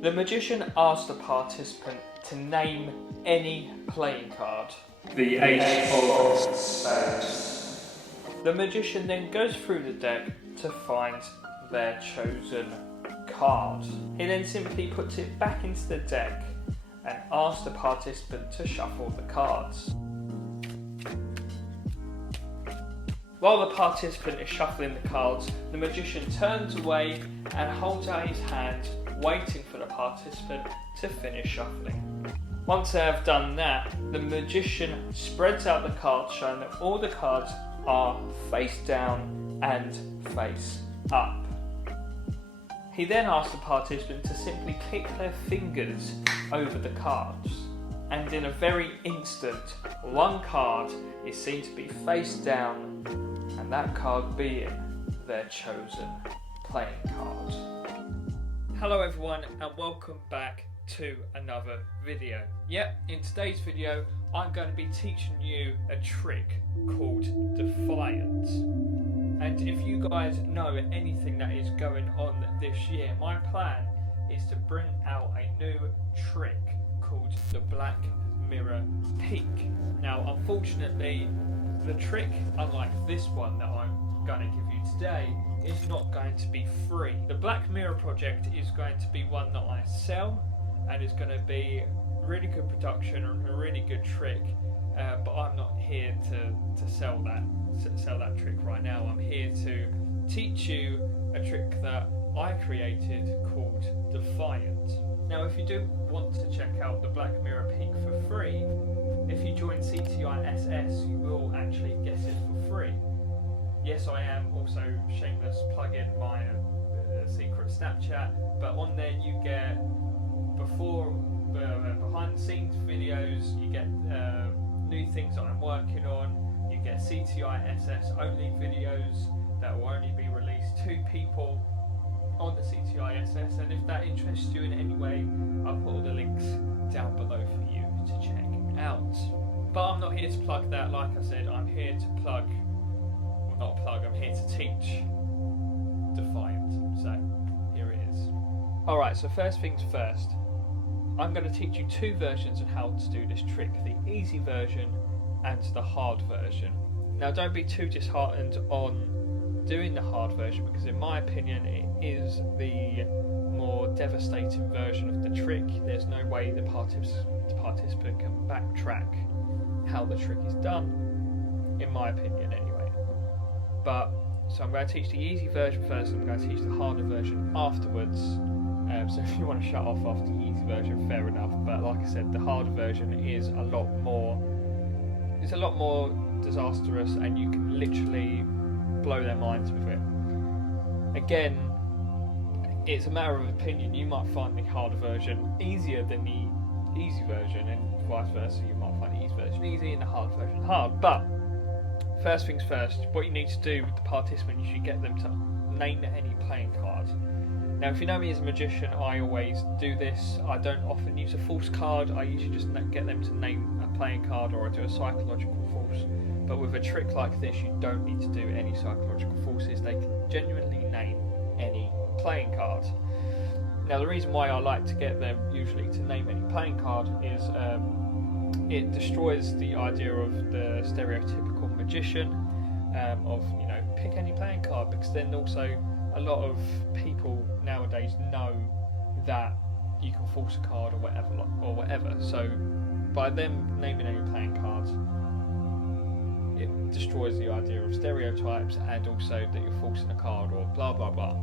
The magician asks the participant to name any playing card. The Ace of Spades. The magician then goes through the deck to find their chosen card. He then simply puts it back into the deck and asks the participant to shuffle the cards. While the participant is shuffling the cards, the magician turns away and holds out his hand, waiting for the participant to finish shuffling. Once they have done that, the magician spreads out the cards, showing that all the cards are face down and face up. He then asks the participant to simply click their fingers over the cards, and in a very instant, one card is seen to be face down, and that card being their chosen playing card. Hello everyone, and welcome back to another video. Yep, in today's video I'm going to be teaching you a trick called Defiant. And if you guys know anything that is going on this year, my plan is to bring out a new trick called the Black Mirror Peak. Now unfortunately, the trick, unlike this one that I'm going to give you today, is not going to be free. The Black Mirror project is going to be one that I sell, and it's going to be really good production and a really good trick, but I'm not here to sell that trick right now. I'm here to teach you a trick that I created called Defiant. Now if you do want to check out the Black Mirror Peak for free, if you join CTISS you will actually get it for free. Yes, I am also shameless plugging my secret Snapchat, but on there you get behind the scenes videos, you get new things that I'm working on, you get CTISS only videos that will only be released to people on the CTISS, and if that interests you in any way, I'll put all the links down below for you to check out. But I'm not here to plug that. Like I said, I'm here to I'm here to teach Defiant. So here it is. Alright, so first things first, I'm going to teach you two versions of how to do this trick, the easy version and the hard version. Now don't be too disheartened on doing the hard version, because in my opinion it is the more devastating version of the trick. There's no way the participant can backtrack how the trick is done, in my opinion anyway. But so I'm going to teach the easy version first, and I'm going to teach the harder version afterwards. So if you want to shut off after the easy version, fair enough. But like I said, the harder version is a lot more disastrous, and you can literally blow their minds with it. Again, it's a matter of opinion. You might find the harder version easier than the easy version, and vice versa. You might find the easy version easy and the hard version hard. But first things first, what you need to do with the participant is you get them to name any playing card. Now if you know me as a magician, I always do this. I don't often use a false card. I usually just get them to name a playing card, or I do a psychological false. But with a trick like this, you don't need to do any psychological forces. They can genuinely name any playing card. Now the reason why I like to get them usually to name any playing card is it destroys the idea of the stereotypical magician of, you know, pick any playing card, because then also a lot of people nowadays know that you can force a card or whatever. So by them naming any playing cards, it destroys the idea of stereotypes, and also that you're forcing a card or blah blah blah.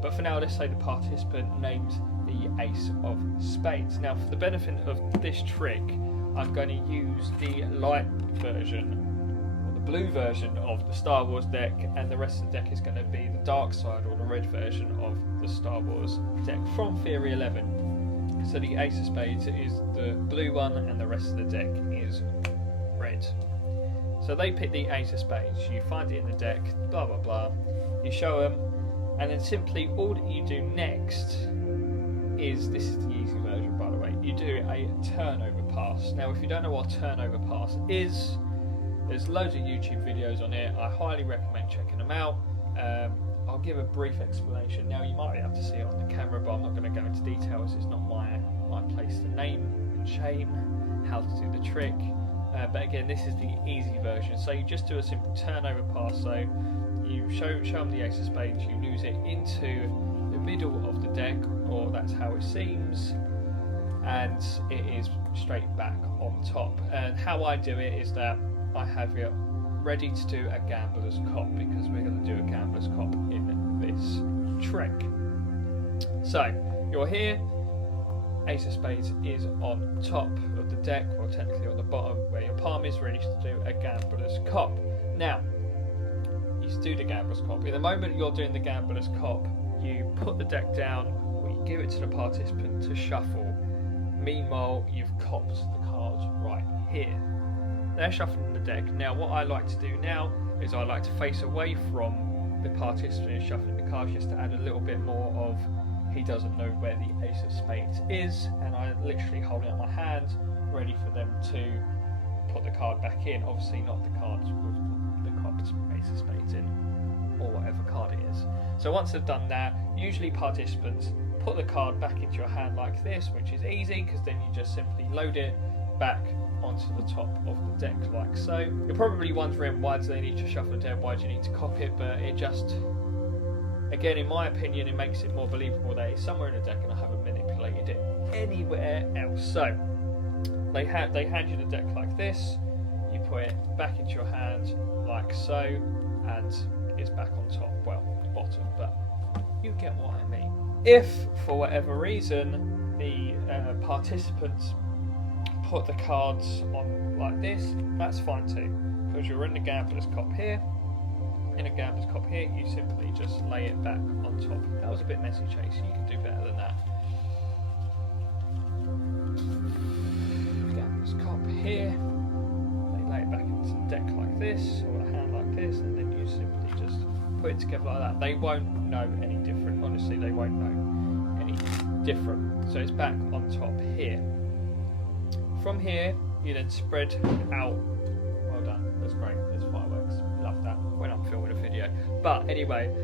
But for now, let's say the participant names the Ace of Spades. Now for the benefit of this trick, I'm going to use the light version, or the blue version of the Star Wars deck, and the rest of the deck is going to be the dark side, or the red version of the Star Wars deck from Theory 11. So the Ace of Spades is the blue one, and the rest of the deck is red. So they pick the Ace of Spades, you find it in the deck, blah blah blah, you show them, and then simply all that you do next is, this is the easy version by the way, you do a turnover pass. Now if you don't know what a turnover pass is, there's loads of YouTube videos on it. I highly recommend checking them out. I'll give a brief explanation. Now you might be able to see it on the camera, but I'm not going to go into details. It's not my place to name and shame how to do the trick. But again, this is the easy version. So you just do a simple turnover pass. So you show them the ace of spades, you lose it into the middle of the deck, or that's how it seems, and it is straight back on top. And how I do it is that I have it ready to do a gambler's cop, because we're going to do a gambler's cop in this trick. So you're here, ace of spades is on top of the deck, or technically on the bottom where your palm is, ready to do a gambler's cop. Now you do the gambler's cop. In the moment you're doing the gambler's cop, you put the deck down, or you give it to the participant to shuffle. Meanwhile, you've copped the cards right here. They're shuffling the deck. Now what I like to do now is I like to face away from the participant shuffling the cards, just to add a little bit more of he doesn't know where the ace of spades is, and I literally hold it in my hand, ready for them to put the card back in. Obviously not the cards with the copped ace of spades in, or whatever card it is. So once they've done that, usually participants put the card back into your hand like this, which is easy because then you just simply load it back onto the top of the deck like so. You're probably wondering, why do they need to shuffle the deck, why do you need to cop it? But it just, again, in my opinion, it makes it more believable that it's somewhere in the deck and I haven't manipulated it anywhere else. So they hand you the deck like this, you put it back into your hand like so, and it's back on top, well, the bottom, but you get what I mean. If for whatever reason the participants put the cards on like this, that's fine too, because you're in the gambler's cop here. In a gambler's cop here, you simply just lay it back on top. That was a bit messy, Chase. You can do better than that. Gambler's cop here. They lay it back into the deck like this, or a hand like this, and then you simply just put it together like that. They won't know any different. Honestly, they won't know any different. So it's back on top here. From here, you then spread out. Well done. That's great. There's fireworks. Love that when I'm filming a video. But anyway,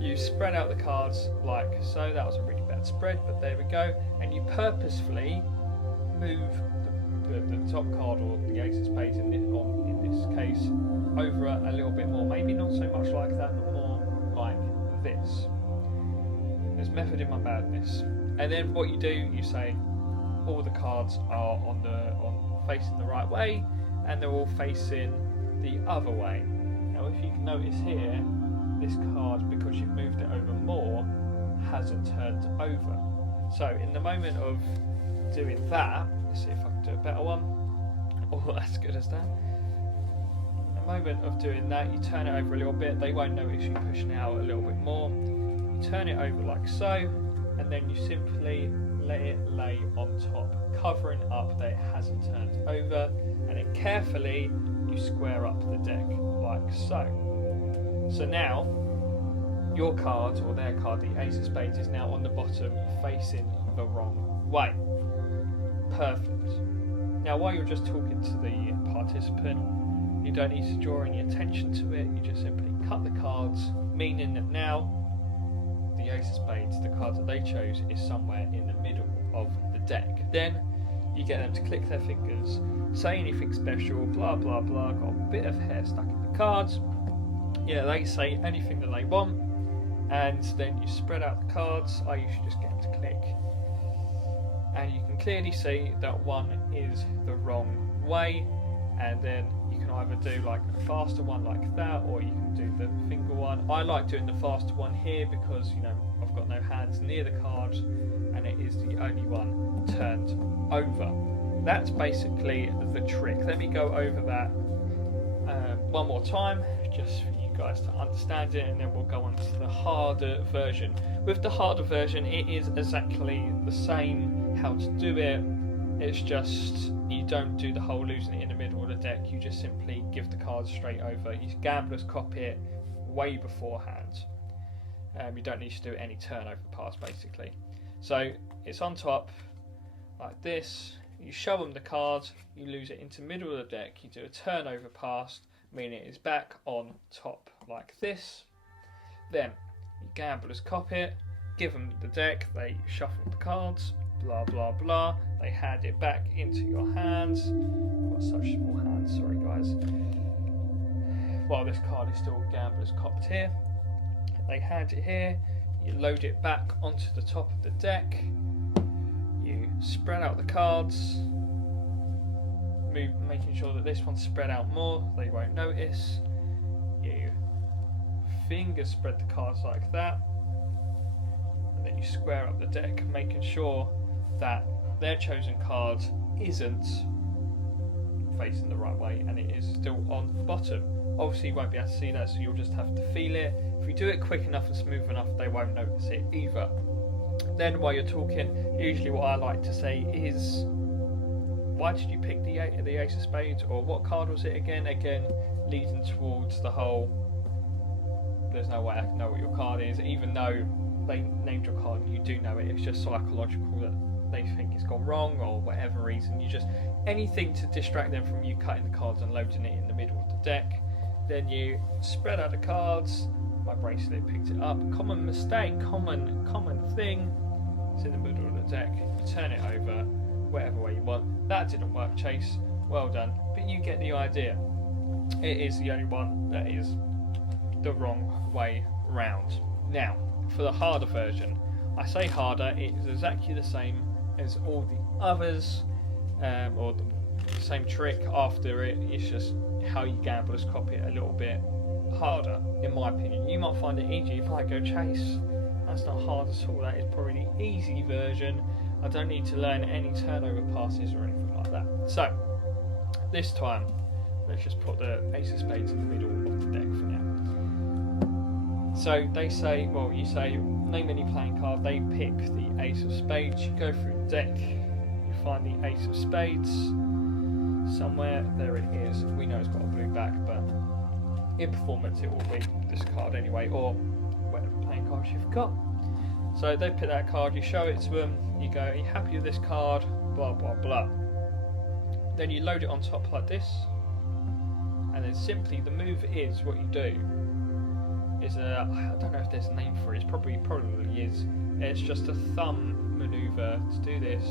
you spread out the cards like so. That was a really bad spread, but there we go. And you purposefully move the top card, or the ace of spades in this case, over a little bit more. Maybe not so much like that, but more like this. There's method in my madness. And then what you do, you say all the cards are on facing the right way, and they're all facing the other way. Now if you can notice here, this card, because you've moved it over more, hasn't turned over. So in the moment of doing that, let's see if I can do a better one. Oh, that's good as that. In the moment of doing that, you turn it over a little bit. They won't notice you pushing it out a little bit more. You turn it over like so, and then you simply let it lay on top, covering up that it hasn't turned over, and then carefully you square up the deck like so. So now your card, or their card, the ace of spades, is now on the bottom facing the wrong way. Perfect. Now while you're just talking to the participant, you don't need to draw any attention to it, you just simply cut the cards, meaning that now the ace of spades, the card that they chose, is somewhere in the middle of the deck. Then you get them to click their fingers, say anything special, blah blah blah, got a bit of hair stuck in the cards. Yeah, they say anything that they want, and then you spread out the cards. I usually just get them to click, and you can clearly see that one is the wrong way, and then you can either do like a faster one like that, or you can do the finger one. I like doing the faster one here because, you know, I've got no hands near the cards and it is the only one turned over. That's basically the trick. Let me go over that one more time just for you guys to understand it, and then we'll go on to the harder version. With the harder version, it is exactly the same how to do it. It's just you don't do the whole losing it in the middle of the deck. You just simply give the cards straight over. You gamblers copy it way beforehand. You don't need to do any turnover pass basically. So it's on top like this. You show them the cards. You lose it into the middle of the deck. You do a turnover pass, meaning it is back on top like this. Then gamblers cop it, give them the deck, they shuffle the cards, blah blah blah, they hand it back into your hands. I've got such small hands, sorry guys. While this card is still gamblers copped here, they hand it here, you load it back onto the top of the deck, you spread out the cards, making sure that this one's spread out more, they won't notice. You finger spread the cards like that, and then you square up the deck, making sure that their chosen card isn't facing the right way and it is still on the bottom. Obviously you won't be able to see that, so you'll just have to feel it. If you do it quick enough and smooth enough, they won't notice it either. Then while you're talking, usually what I like to say is, why did you pick the Ace of Spades, or what card was it again? Again, leading towards the whole, there's no way I can know what your card is, even though they named your card and you do know it. It's just psychological that they think it's gone wrong, or whatever reason. You just, anything to distract them from you cutting the cards and loading it in the middle of the deck. Then you spread out the cards. My bracelet picked it up. Common mistake, common thing. It's in the middle of the deck. You turn it over whatever way you want. That didn't work, Chase. Well done. But you get the idea. It is the only one that is the wrong way round. Now, for the harder version, I say harder, it is exactly the same as all the others, or the same trick after it. It's just how you gamblers copy it a little bit harder, in my opinion. You might find it easy. You might go, Chase, that's not hard at all. That is probably the easy version. I don't need to learn any turnover passes or anything like that. So, this time, let's just put the Ace of Spades in the middle of the deck for now. So they say, well, you say, name any playing card. They pick the Ace of Spades. You go through the deck. You find the Ace of Spades somewhere. There it is. We know it's got a blue back, but in performance it will be this card anyway, or whatever playing cards you've got. So they pick that card, you show it to them, you go, are you happy with this card? Blah blah blah. Then you load it on top like this, and then simply the move is, what you do is I don't know if there's a name for it, probably is. It's just a thumb maneuver to do this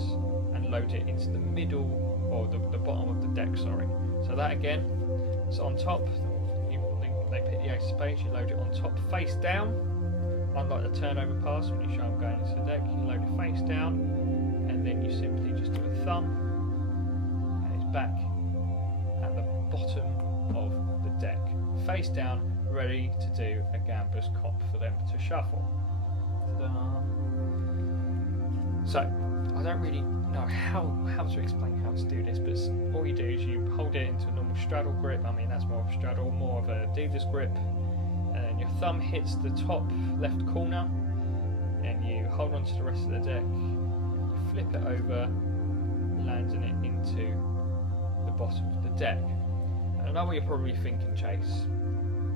and load it into the middle, or the bottom of the deck, sorry. So that again, it's on top. They pick the Ace of Spades, you load it on top face down. Unlike the turnover pass, when you show them going into the deck, you load it face down, and then you simply just do a thumb, and it's back at the bottom of the deck, face down, ready to do a gambler's cop for them to shuffle. Ta-da. So, I don't really know how to explain how to do this, but all you do is you hold it into a normal straddle grip. I mean, that's more of a straddle, more of a dealer's grip. And your thumb hits the top left corner, and you hold on to the rest of the deck, you flip it over, landing it into the bottom of the deck. And I know what you're probably thinking, Chase,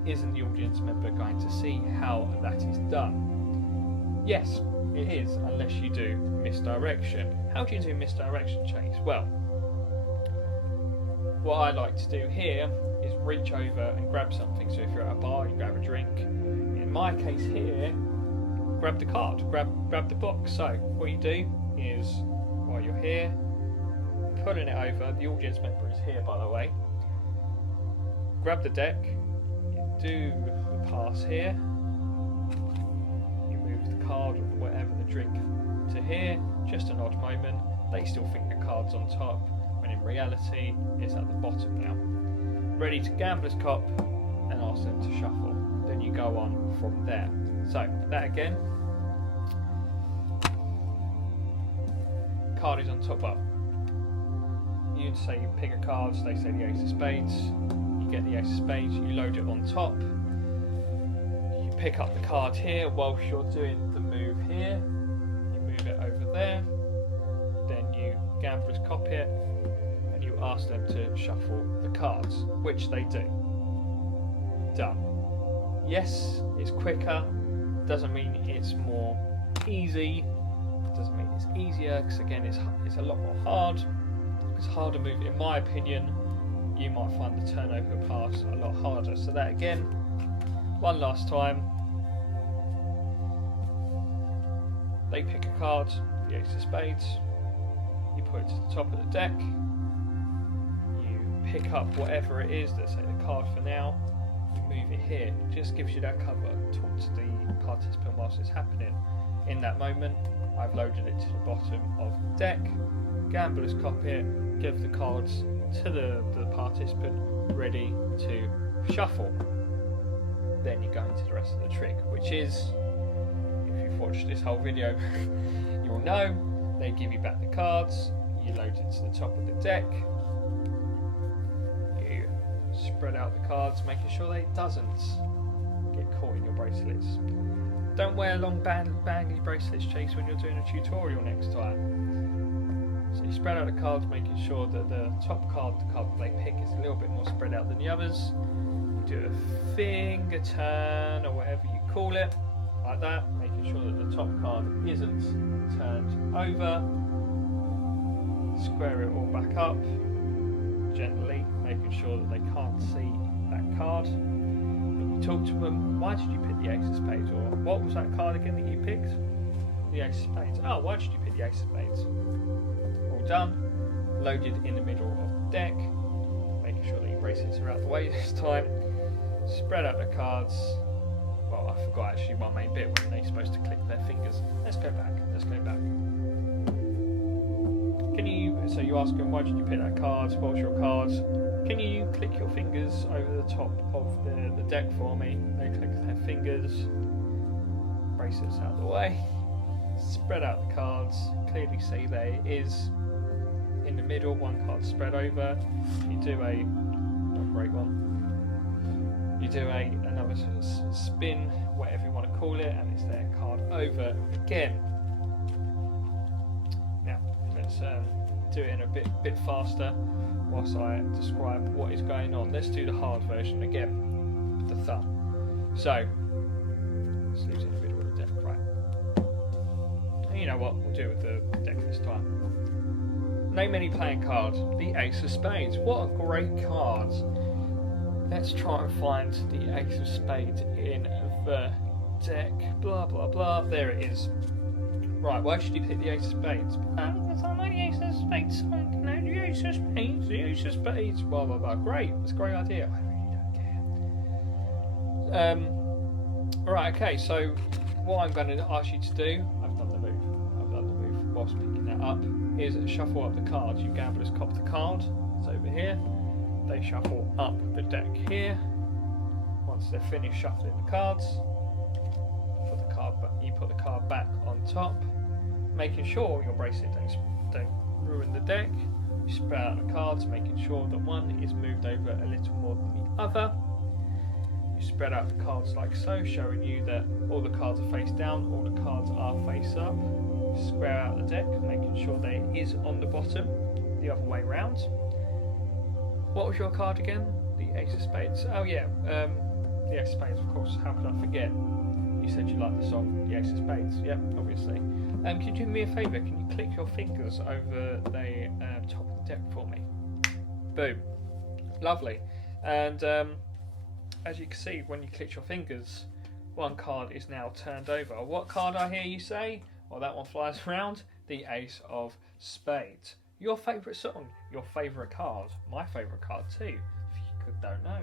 isn't the audience member going to see how that is done? Yes, it is, unless you do misdirection. How do you do misdirection, Chase? Well, what I like to do here is reach over and grab something. So if you're at a bar, you grab a drink. In my case here, grab the card, grab the box. So what you do is, while you're here, pulling it over, the audience member is here by the way, grab the deck, you do the pass here, you move the card or whatever, the drink to here, just an odd moment, they still think the card's on top, when in reality it's at the bottom now. Ready to gambler's cop and ask them to shuffle. Then you go on from there. So that again, card is on top up. You say you pick a card, so they say the Ace of Spades, you get the Ace of Spades, you load it on top, you pick up the card here whilst you're doing the move here, you move it over there, then you gambler's cop it, you ask them to shuffle the cards, which they do. Done. Yes, it's quicker, doesn't mean it's more easy, doesn't mean it's easier, because again it's a lot more hard. It's harder move, in my opinion. You might find the turnover pass a lot harder. So that again, one last time. They pick a card, the ace of spades. You put it to the top of the deck. You pick up whatever it is, let's say the card for now. You move it here. It just gives you that cover. Talk to the participant whilst it's happening. In that moment, I've loaded it to the bottom of the deck. Gamblers copy it, give the cards to the participant, ready to shuffle. Then you go into the rest of the trick, which is, if you've watched this whole video, you'll know they give you back the cards, you load it to the top of the deck, you spread out the cards, making sure they doesn't get caught in your bracelets. Don't wear long bangly bracelets, Chase, when you're doing a tutorial next time. So you spread out the cards, making sure that the top card, the card that they pick, is a little bit more spread out than the others. You do a finger turn, or whatever you call it, like that, making sure that the top card isn't turned over. Square it all back up, gently, making sure that they can't see that card. You talk to them, why did you pick the ace of spades? Or what was that card again that you picked? The ace of spades. Oh, why did you pick the ace of spades? All done. Loaded in the middle of the deck. Making sure the bracelets are out the way this time. Spread out the cards. Well, I forgot actually one main bit when they're supposed to click their fingers. Let's go back. So you ask them, why did you pick that card? What was your card? Can you click your fingers over the top of the deck for me? They click their fingers. Bracelets out the way. Spread out the cards. Clearly see there is in the middle, one card spread over. You do a, not great one. You do another sort of spin, whatever you want to call it, and it's their card over again. Now let's do it in a bit faster whilst I describe what is going on. Let's do the hard version again with the thumb. So let's leave it in the middle of the deck, right? And you know what? We'll do it with the deck this time. Name any playing card. The ace of spades. What a great card. Let's try and find the ace of spades in the deck. Blah blah blah. There it is. Right, why should you pick the ace of spades? Because I like the ace of spades song. No, the ace of spades, the ace of spades. Blah blah blah. Great, that's a great idea. I really don't care. Right, okay, so what I'm going to ask you to do, I've done the move whilst picking that up, is shuffle up the cards. You gamblers cop the card, it's over here. They shuffle up the deck here. Once they're finished shuffling the cards, you put the card back on top, making sure your bracelet don't ruin the deck. You spread out the cards, making sure that one is moved over a little more than the other. You spread out the cards like so, showing you that all the cards are face down, all the cards are face up. You square out the deck, making sure that it is on the bottom, the other way round. What was your card again? The ace of spades. Oh yeah, the ace of spades, of course. How could I forget? You said you liked the song, The Ace of Spades. Yep, obviously. Can you do me a favour? Can you click your fingers over the top of the deck for me? Boom. Lovely. And as you can see, when you click your fingers, one card is now turned over. What card I hear you say? Well, that one flies around. The Ace of Spades. Your favourite song, your favourite card, my favourite card too, if you don't know.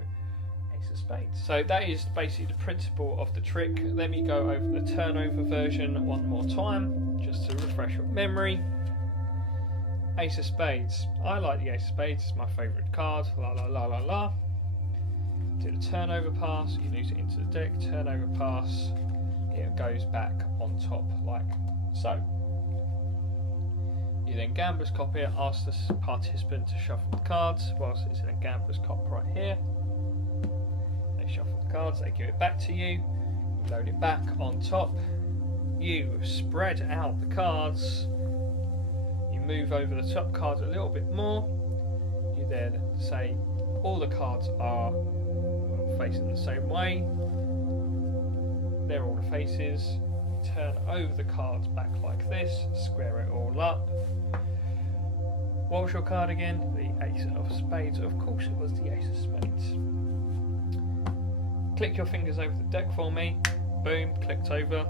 Ace of Spades. So that is basically the principle of the trick. Let me go over the turnover version one more time, just to refresh your memory. Ace of Spades. I like the Ace of Spades, it's my favourite card. La la la la la. Do the turnover pass, you lose it into the deck, turnover pass, it goes back on top like so. You then gamblers copy it, ask the participant to shuffle the cards, whilst it's in a gambler's cop right here. They shuffle the cards, they give it back to you, you load it back on top, you spread out the cards, you move over the top cards a little bit more, you then say all the cards are facing the same way, they're all the faces, you turn over the cards back like this, square it all up. What was your card again? The Ace of Spades. Of course it was the Ace of Spades. Click your fingers over the deck for me. Boom, clicked over.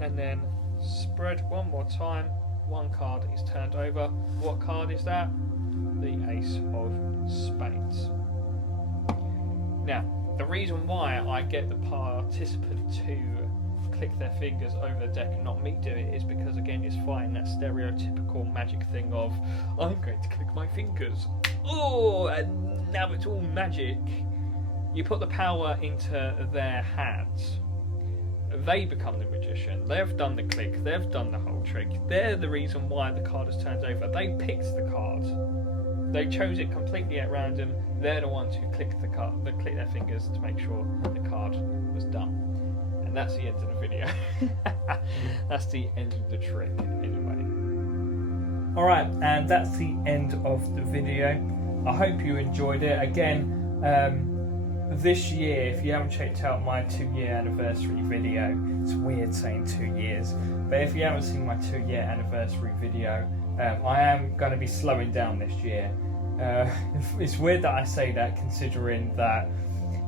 And then spread one more time. One card is turned over. What card is that? The Ace of Spades. Now, the reason why I get the participant to click their fingers over the deck and not me do it is because, again, it's fighting that stereotypical magic thing of, I'm going to click my fingers. Oh, and now it's all magic. You put the power into their hands. They become the magician. They've done the click. They've done the whole trick. They're the reason why the card is turned over. They picked the card. They chose it completely at random. They're the ones who click the card. They click their fingers to make sure the card was done. And that's the end of the video. That's the end of the trick, anyway. Alright, and that's the end of the video. I hope you enjoyed it. Again, this year, if you haven't checked out my 2-year anniversary video, it's weird saying 2 years, but if you haven't seen my 2-year anniversary video, I am going to be slowing down this year. It's weird that I say that, considering that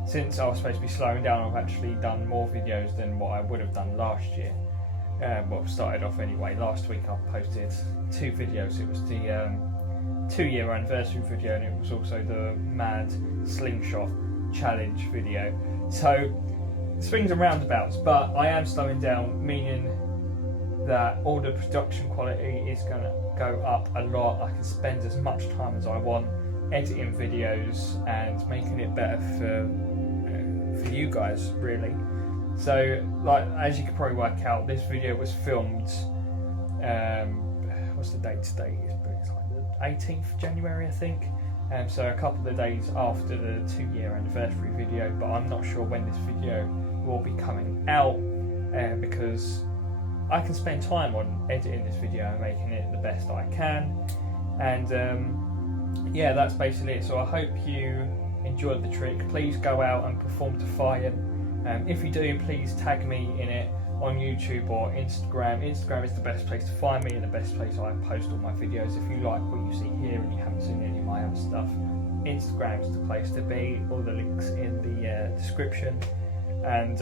since I was supposed to be slowing down, I've actually done more videos than what I would have done last year. Well, started off anyway. Last week I posted 2 videos. It was the 2-year anniversary video, and it was also the Mad Slingshot Challenge video. So swings and roundabouts, but I am slowing down, meaning that all the production quality is going to go up a lot. I can spend as much time as I want editing videos and making it better for you guys, really. So, like, as you can probably work out, this video was filmed, what's the date today? It's like the 18th of January, I think. So a couple of days after the 2-year anniversary video, but I'm not sure when this video will be coming out, because I can spend time on editing this video and making it the best I can. And yeah, that's basically it. So I hope you enjoyed the trick. Please go out and perform Defiant. If you do, please tag me in it on YouTube or Instagram. Instagram is the best place to find me and the best place I post all my videos. If you like what you see here and you haven't seen any of my other stuff, Instagram is the place to be. All the links in the description. And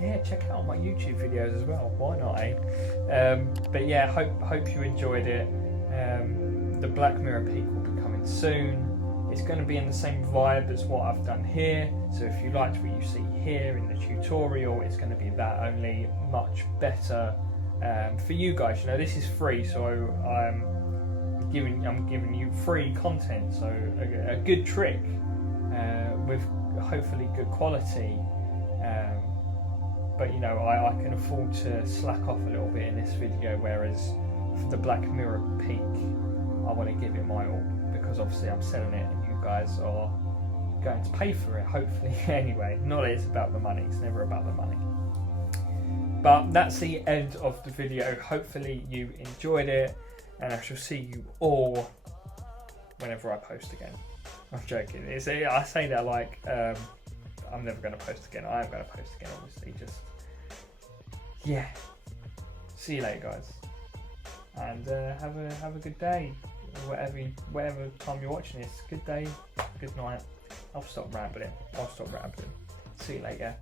yeah, check out my YouTube videos as well. Why not, eh? But yeah, hope you enjoyed it. The Black Mirror peak will be coming soon. It's going to be in the same vibe as what I've done here. So if you liked what you see here in the tutorial, it's going to be that, only much better for you guys. You know, this is free, so I'm giving you free content. So a good trick with hopefully good quality. But you know, I can afford to slack off a little bit in this video, whereas for the Black Mirror peak, I want to give it my all, because obviously I'm selling it and you guys are going to pay for it, hopefully. Anyway, not that it's about the money, it's never about the money. But that's the end of the video. Hopefully you enjoyed it, and I shall see you all whenever I post again. I'm joking. I say that like I'm never going to post again. I am going to post again, obviously. Just, yeah. See you later, guys. And have a good day. Whatever time you're watching this. Good day, good night. I'll stop rambling. See you later.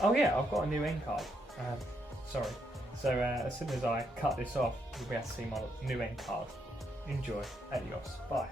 Oh yeah, I've got a new end card. Sorry. So as soon as I cut this off, you'll be able to see my new end card. Enjoy. Adios. Bye.